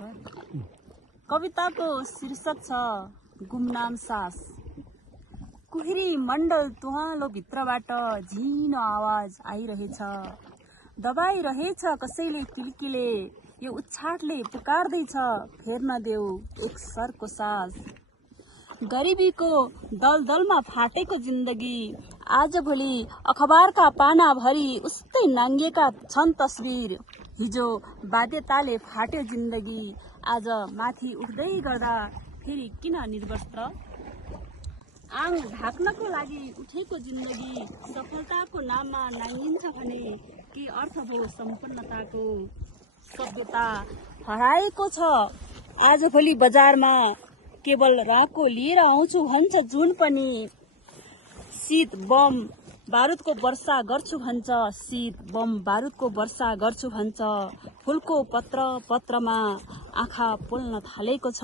कविताको शीर्षक छ गुमनाम सास। कुहिरी मण्डल तुहालो भित्रबाट झिनो आवाज आइरहेछ, दबाइरहेछ कसैले किल्कीले, यो उच्छाटले पुकार्दैछ फेर्न देऊ एक सरको सास। गरिबीको दलदलमा फाटेको जिन्दगी आजभोलि अखबारका पाना भरि उस्तै नाङ्गिएका छन् तस्बिर। हिजो बाध्यताले फाट्यो जिन्दगी, आज माथि उठ्दै गर्दा फेरि किन निर्वस्त्र। आङ ढाक्नको लागि उठेको जिन्दगी सफलताको नाममा नाङ्गिन्छ भने के अर्थ भो सम्पन्नताको। सभ्यता हराएको छ आजभोलि बजारमा, केवल राको लिएर आउँछु भन्छ जुन पनि। शीत बम बारुदको वर्षा गर्छु भन्छ, शीत बम बारुदको वर्षा गर्छु भन्छ। फुलको पत्र पत्रमा आँखा पोल्न थालेको छ,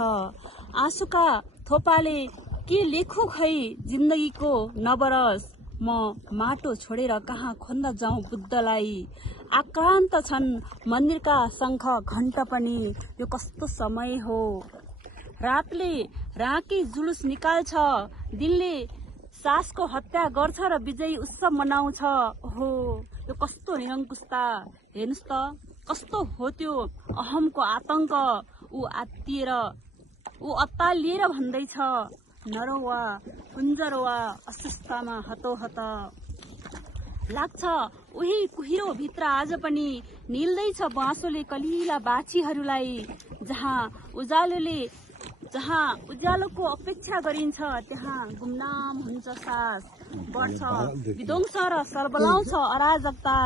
आँसुका थोपाले के लेखु खै जिन्दगीको नबरस। म माटो छोडेर कहाँ खोज्न जाउँ बुद्धलाई, आक्रान्त छन् मन्दिरका शङ्ख घण्ट पनि। यो कस्तो समय हो, रातले राकी जुलुस निकाल्छ, दिनले सासको हत्या गर्छ र विजयी उत्सव मनाउँछ। हो यो कस्तो निरङ्कुशता, हेर्नुस् त कस्तो हो त्यो अहमको आतंक। ऊ अत्तालिएर भन्दैछ नरोवा कुञ्जरोवा, अस्वस्थतामा हतोहत लाग्छ उही कुहिरो भित्र आज पनि। निल्दैछ बाँसोले कलिला बाछीहरूलाई, जहाँ उज्यालोको अपेक्षा गरिन्छ त्यहाँ गुमनाम हुन्छ सास। बढ्छ विध्वंस र सर्बलाउँछ अराजकता,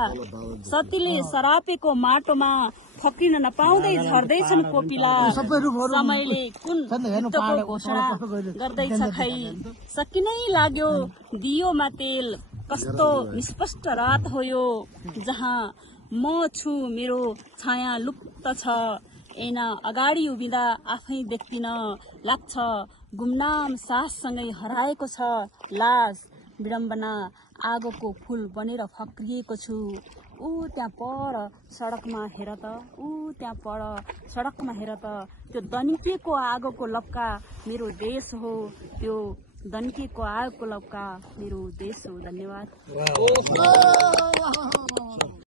सतीले सरापेको माटोमा फक्रिन नपाउँदै झर्दैछन् कोपिला। समयले कुन युद्धको घोषणा गर्दैछ खै, सकिनै लाग्यो दियोमा तेल। कस्तो निष्पष्ट रात हो यो, जहाँ म छु मेरो छाया लुप्त छ। ऐना अगाडि उभिँदा आफै देख्दिन, लाग्छ गुमनाम साससँगै हराएको छ लास। विडम्बना आगोको फूल बनेर फक्रिएको छु। ऊ त्यहाँ पर सडकमा हेर त, ऊ त्यहाँ पर सडकमा हेर त, त्यो दन्किएको आगोको लपका मेरो देश हो। त्यो दन्किएको आगोको लपका मेरो देश हो। धन्यवाद।